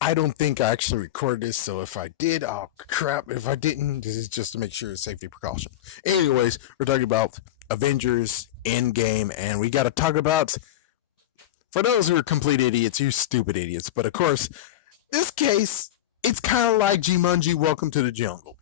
I don't think I actually recorded this, so if I did, oh crap. If I didn't, this is just to make sure it's safety precaution. Anyways, we're talking about Avengers Endgame, and we got to talk about, for those who are complete idiots, you stupid idiots. But of course, this case, it's kind of like Jumanji Welcome to the Jungle.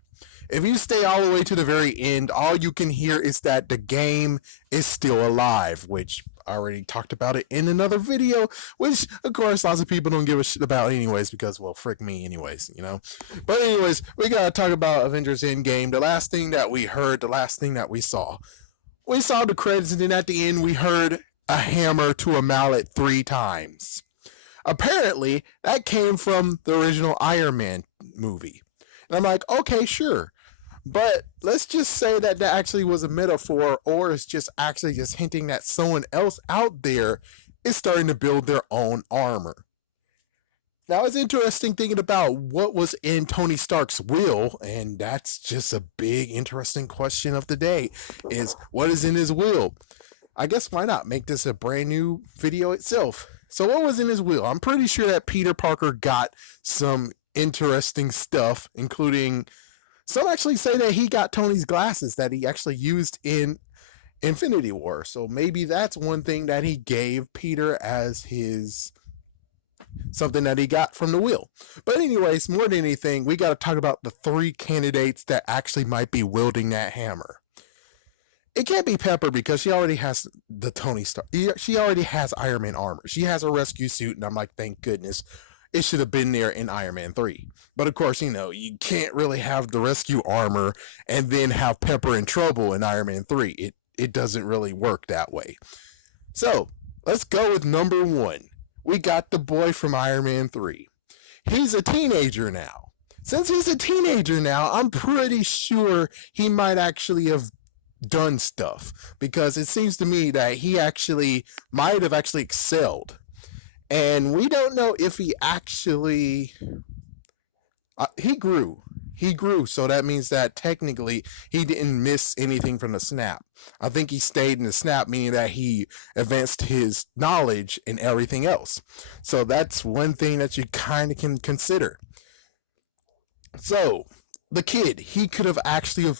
If you stay all the way to the very end, all you can hear is that the game is still alive, which I already talked about it in another video, which of course lots of people don't give a shit about anyways, because well, frick me anyways, you know. But anyways, we gotta talk about Avengers Endgame. The last thing that we heard, the last thing that we saw the credits, and then at the end we heard a hammer to a mallet 3 times. Apparently, that came from the original Iron Man movie. And I'm like, okay, sure. But let's just say that that actually was a metaphor, or it's just actually just hinting that someone else out there is starting to build their own armor. Now, it's interesting thinking about what was in Tony Stark's will, and that's just a big, interesting question of the day: is what is in his will? I guess why not make this a brand new video itself? So, what was in his will? I'm pretty sure that Peter Parker got some interesting stuff, including some actually say that he got Tony's glasses that he actually used in Infinity War. So maybe that's one thing that he gave Peter as his something that he got from the will. But anyways, more than anything, we got to talk about the 3 candidates that actually might be wielding that hammer. It can't be Pepper because she already has the Tony Stark. She already has Iron Man armor. She has a rescue suit, and I'm like, thank goodness. It should have been there in Iron Man 3. But of course, you know, you can't really have the rescue armor and then have Pepper in trouble in Iron Man 3. It doesn't really work that way. So, let's go with number 1. We got the boy from Iron Man 3. He's a teenager now. Since he's a teenager now, I'm pretty sure he might actually have done stuff, because it seems to me that he actually might have actually excelled, and we don't know if he actually he grew, so that means that technically he didn't miss anything from the snap. I think he stayed in the snap, meaning that he advanced his knowledge and everything else. So that's one thing that you kind of can consider. So the kid, he could have actually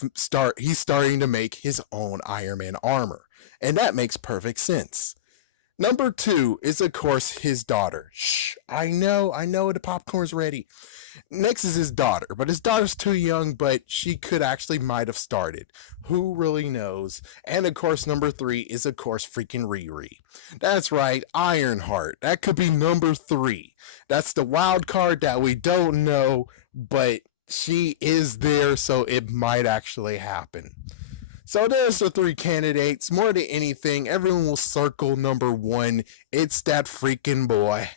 he's starting to make his own Iron Man armor, and that makes perfect sense. Number 2 is of course his daughter. Shh, I know the popcorn's ready. Next is his daughter, but his daughter's too young, but she could actually might have started. Who really knows? And of course, number 3 is of course freaking Riri. That's right, Ironheart. That could be number 3. That's the wild card that we don't know, but she is there, so it might actually happen. So there's the 3 candidates. More than anything, everyone will circle number 1. It's that freaking boy.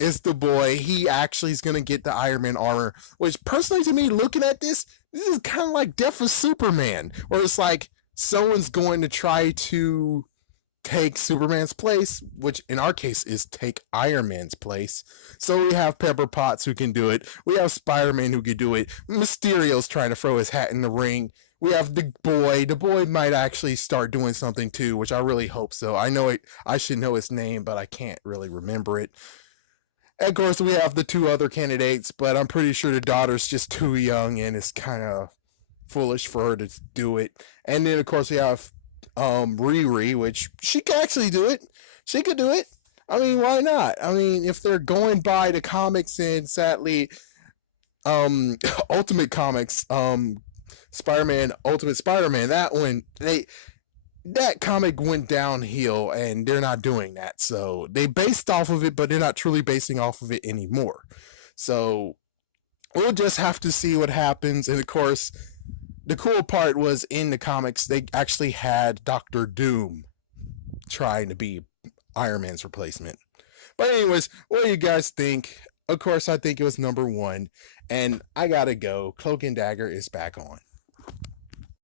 It's the boy. He actually is going to get the Iron Man armor. Which, personally to me, looking at this is kind of like Death of Superman. Where it's like someone's going to try to take Superman's place, which in our case is take Iron Man's place. So we have Pepper Potts who can do it. We have Spider-Man who can do it. Mysterio's trying to throw his hat in the ring. We have the boy. The boy might actually start doing something too, which I really hope so. I know it. I should know his name, but I can't really remember it. And of course, we have the 2 other candidates, but I'm pretty sure the daughter's just too young and it's kind of foolish for her to do it. And then, of course, we have Riri, which she can actually do it. She could do it. I mean, why not? I mean, if they're going by the comics, and sadly, Ultimate Comics, Spider-Man, Ultimate Spider-Man, that comic went downhill, and they're not doing that. So they based off of it, but they're not truly basing off of it anymore. So we'll just have to see what happens. And of course, the cool part was in the comics, they actually had Doctor Doom trying to be Iron Man's replacement. But anyways, what do you guys think? Of course, I think it was number 1, and I gotta go. Cloak and Dagger is back on.